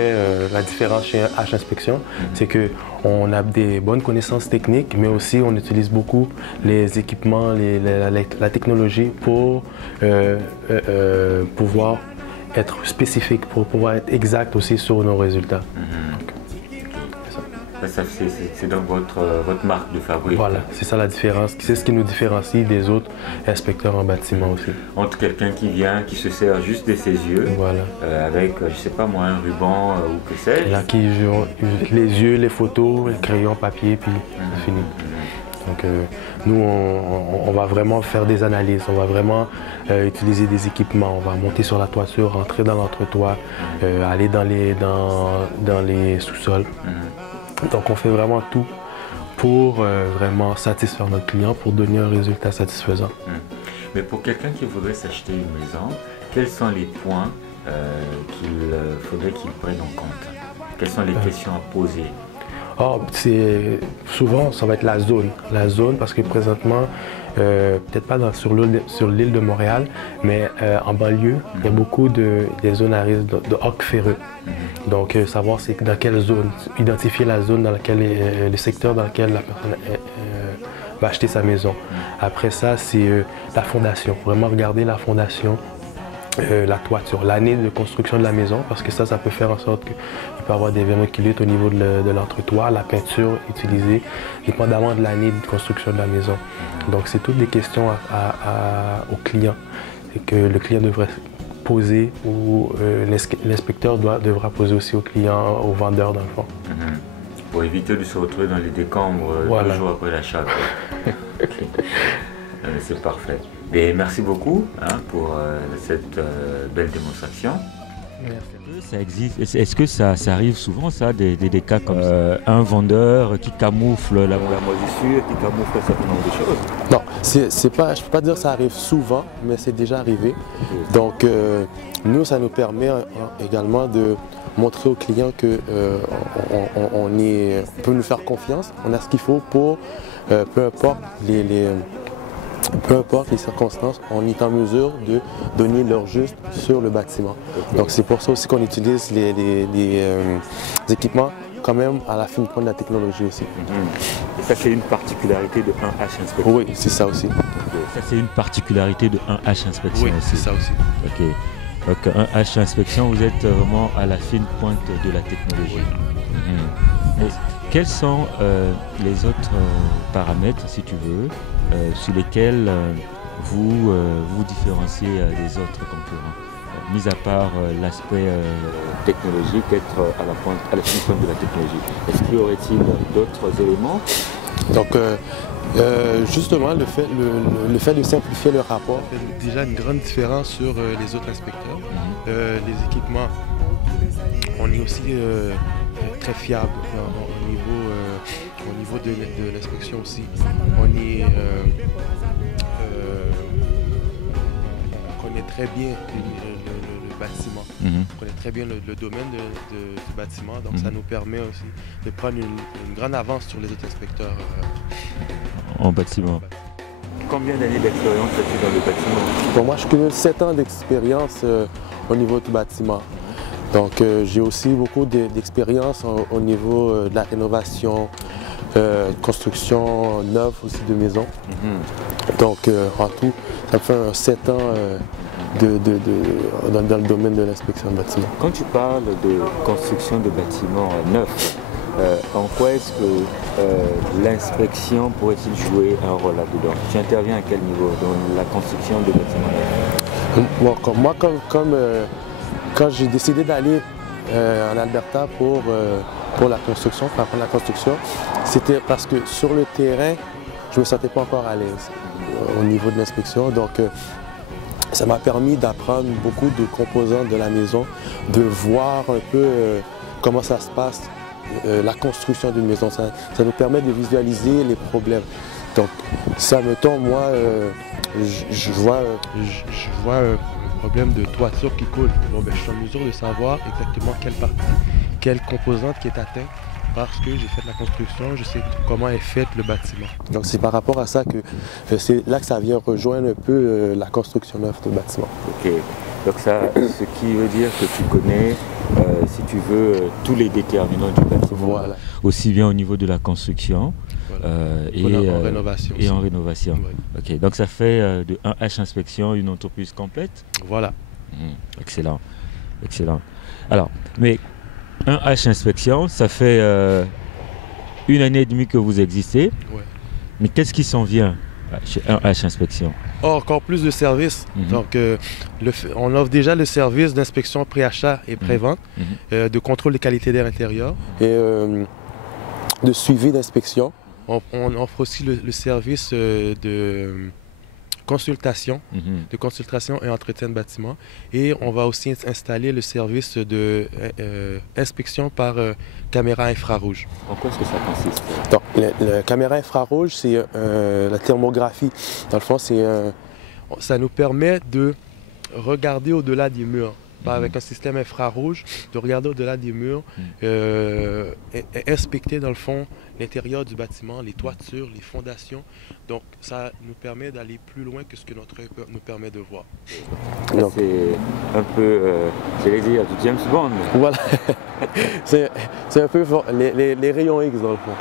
fait la différence chez H Inspection, c'est qu'on a des bonnes connaissances techniques, mais aussi on utilise beaucoup les équipements, la technologie pour pouvoir être spécifique, pour pouvoir être exact aussi sur nos résultats. C'est donc votre marque de fabrique. Voilà, c'est ça la différence. C'est ce qui nous différencie des autres inspecteurs en bâtiment aussi. Entre quelqu'un qui vient, qui se sert juste de ses yeux, voilà. Avec, je sais pas moi, un ruban ou que sais-je. Il y a qui jouent les yeux, les photos, les crayons, papier, puis c'est fini. Donc nous, on va vraiment faire des analyses, on va vraiment utiliser des équipements, on va monter sur la toiture, rentrer dans l'entretoit, aller dans les sous-sols. Donc on fait vraiment tout pour vraiment satisfaire notre client, pour donner un résultat satisfaisant. Mais pour quelqu'un qui voudrait s'acheter une maison, quels sont les points qu'il faudrait qu'il prenne en compte? Quelles sont les questions à poser? Souvent, ça va être la zone parce que présentement, peut-être pas sur l'île de Montréal, mais en banlieue, il y a beaucoup des zones à risque de hoc ferreux. Donc, savoir c'est dans quelle zone, identifier la zone dans laquelle, le secteur dans lequel la personne va acheter sa maison. Après ça, c'est la fondation, vraiment regarder la fondation. La toiture, l'année de construction de la maison, parce que ça peut faire en sorte qu'il peut y avoir des vermiculite au niveau de l'entretoit, la peinture utilisée, dépendamment de l'année de construction de la maison. Donc c'est toutes des questions au client et que le client devrait poser ou l'inspecteur devra poser aussi au client, au vendeur dans le fond. Pour éviter de se retrouver dans les décombres 2 jours après l'achat. C'est parfait. Et merci beaucoup pour cette belle démonstration. Merci. Ça existe. Est-ce que ça arrive souvent, ça, des cas comme ça, un vendeur qui camoufle la moisissure, qui camoufle un certain nombre de choses? Non, je ne peux pas dire que ça arrive souvent, mais c'est déjà arrivé. Donc, nous, ça nous permet également de montrer aux clients qu'on peut nous faire confiance, on a ce qu'il faut pour, peu importe les circonstances, on est en mesure de donner leur juste sur le bâtiment. Donc c'est pour ça aussi qu'on utilise les équipements quand même à la fine pointe de la technologie aussi. Et ça c'est une particularité de 1H Inspection? Oui, c'est ça aussi. Ça c'est une particularité de 1H Inspection oui, aussi? c'est ça aussi. Ok. Donc 1H Inspection, vous êtes vraiment à la fine pointe de la technologie. Quels sont les autres paramètres, si tu veux, sur lesquels vous vous différenciez des autres concurrents, mis à part l'aspect technologique, être à la fine pointe de la technologie? Est-ce qu'il y aurait-il d'autres éléments? Donc, justement, le fait de simplifier le rapport fait déjà une grande différence sur les autres inspecteurs. Les équipements, on est aussi très fiable au niveau de l'inspection aussi. On connaît très bien le bâtiment. On connaît très bien le domaine du bâtiment, donc ça nous permet aussi de prendre une grande avance sur les autres inspecteurs en bâtiment. Combien d'années d'expérience as-tu dans le bâtiment? Pour moi, je cumule 7 ans d'expérience au niveau du bâtiment. Donc j'ai aussi beaucoup d'expérience au niveau de la rénovation, construction neuve aussi de maisons. Donc en tout, ça fait 7 ans dans le domaine de l'inspection de bâtiment. Quand tu parles de construction de bâtiments neufs, en quoi est-ce que l'inspection pourrait-il jouer un rôle là-dedans? Tu interviens à quel niveau dans la construction de bâtiments neufs? Quand j'ai décidé d'aller en Alberta pour la construction, pour apprendre la construction, c'était parce que sur le terrain, je ne me sentais pas encore à l'aise au niveau de l'inspection. Donc, ça m'a permis d'apprendre beaucoup de composants de la maison, de voir un peu comment ça se passe, la construction d'une maison. Ça nous permet de visualiser les problèmes. Donc, ça me tombe, moi, je vois problème de toiture qui coule. Bon, je suis en mesure de savoir exactement quelle partie, quelle composante qui est atteinte parce que j'ai fait la construction, je sais comment est fait le bâtiment. Donc c'est par rapport à ça que c'est là que ça vient rejoindre un peu la construction neuve du bâtiment. Ok. Donc ça, ce qui veut dire que tu connais, si tu veux, tous les déterminants du bâtiment. Voilà. Aussi bien au niveau de la construction et en rénovation. Et en rénovation. Ouais. Ok, donc ça fait de 1H Inspection une entreprise complète. Voilà. Excellent, excellent. Alors, mais 1H Inspection, ça fait 1 année et demie que vous existez. Ouais. Mais qu'est-ce qui s'en vient chez 1H Inspection? Encore plus de services. Donc, on offre déjà le service d'inspection pré-achat et pré-vente, de contrôle de qualité d'air intérieur et de suivi d'inspection. On offre aussi le service de consultation et entretien de bâtiment. Et on va aussi installer le service de inspection par caméra infrarouge. En quoi est-ce que ça consiste? Donc, la caméra infrarouge, c'est la thermographie. Dans le fond, ça nous permet de regarder au-delà des murs. Avec un système infrarouge, de regarder au-delà des murs, inspecter dans le fond l'intérieur du bâtiment, les toitures, les fondations. Donc ça nous permet d'aller plus loin que ce que notre œil nous permet de voir. C'est un peu, j'allais dire, du James Bond. Voilà, c'est un peu les rayons X dans le fond.